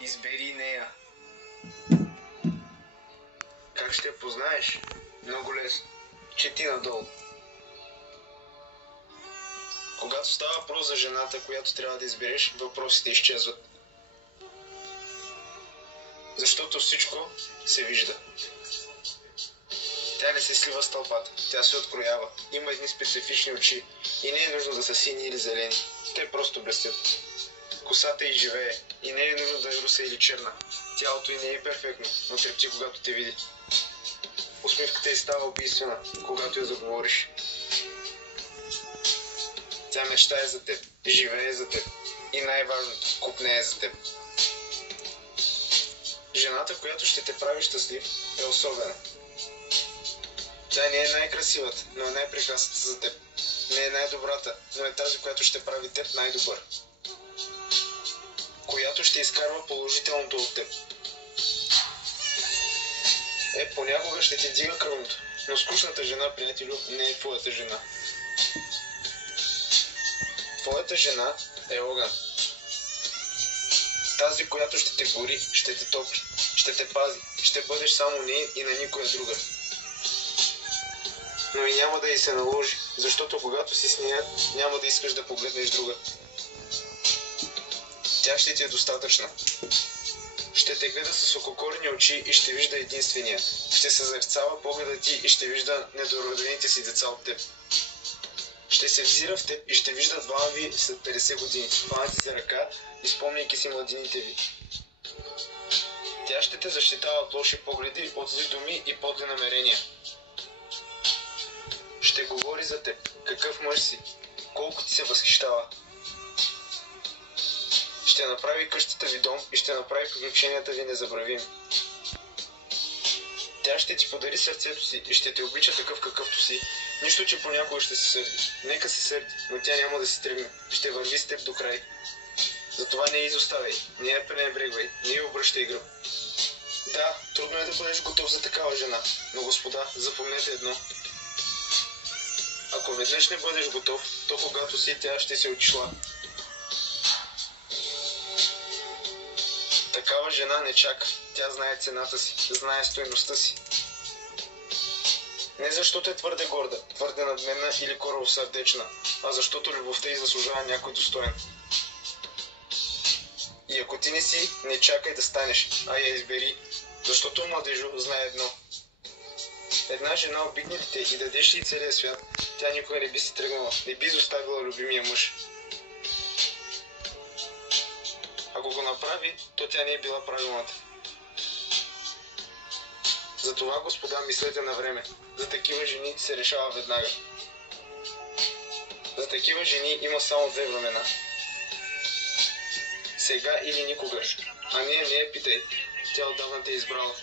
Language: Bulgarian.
Избери нея. Как ще я познаеш? Много лесно. Чети надолу. Когато става въпрос за жената, която трябва да избереш, въпросите изчезват. Защото всичко се вижда. Тя не се слива с тълпата, тя се откроява. Има едни специфични очи и не е нужно да са сини или зелени. Те просто блестят. Косата й живее и не е нужно да е руса или черна. Тялото й не е перфектно, но трепти, когато те види. Усмивката й става убийствена, когато я заговориш. Тя мечтае за теб, живее за теб и най-важното, купнее за теб. Жената, която ще те прави щастлив, е особена. Тя не е най-красивата, но е най-прекрасната за теб. Не е най-добрата, но е тази, която ще прави теб най-добър. Която ще изкарва положителното от теб. Понякога ще ти дига кръвното, но скучната жена, приятелю, не е твоята жена. Твоята жена е огън. Тази, която ще те гори, ще те топли, ще те пази, ще бъдеш само неин и на никоя друга. Но и няма да й се наложи, защото когато си с нея, няма да искаш да погледнеш друга. Тя ще ти е достатъчна. Ще те гледа с ококорени очи и ще вижда единствения. Ще се зерцава погледа ти и ще вижда недородените си деца от теб. Ще се взира в теб и ще вижда двама ви след 50 години, хванати за ръка, изпомняйки си младините ви. Тя ще те защитава от лоши погледи, от зли думи и подли намерения. Ще говори за теб, какъв мъж си, колко ти се възхищава. Ще направи къщата ви дом и ще направи приключенията ви незабравими. Тя ще ти подари сърцето си и ще те обича такъв какъвто си. Нищо, че понякога ще се сърди. Нека се сърди, но тя няма да се тръгне. Ще върви с теб до край. Затова не я изоставяй, не я пренебрегвай, не я обръщай гръб. Да, трудно е да бъдеш готов за такава жена, но господа, запомнете едно. Ако веднъж не бъдеш готов, то когато си, тя ще се отишла. Такава жена не чака. Тя знае цената си, знае стойността си. Не защото е твърде горда, твърде надменна или коравосърдечна, а защото любовта й заслужава някой достоен. И ако ти не си, не чакай да станеш, а я избери, защото младежо знае едно. Една жена обикне ли те и дадеш ли целия свят, тя никога не би си тръгнала, не би изоставила любимия мъж. Ако го направи, то тя не е била правилната. Затова, господа, мислете на време. За такива жени се решава веднага. За такива жени има само две времена. Сега или никога. А не я питай. Тя отдавна те е избрала.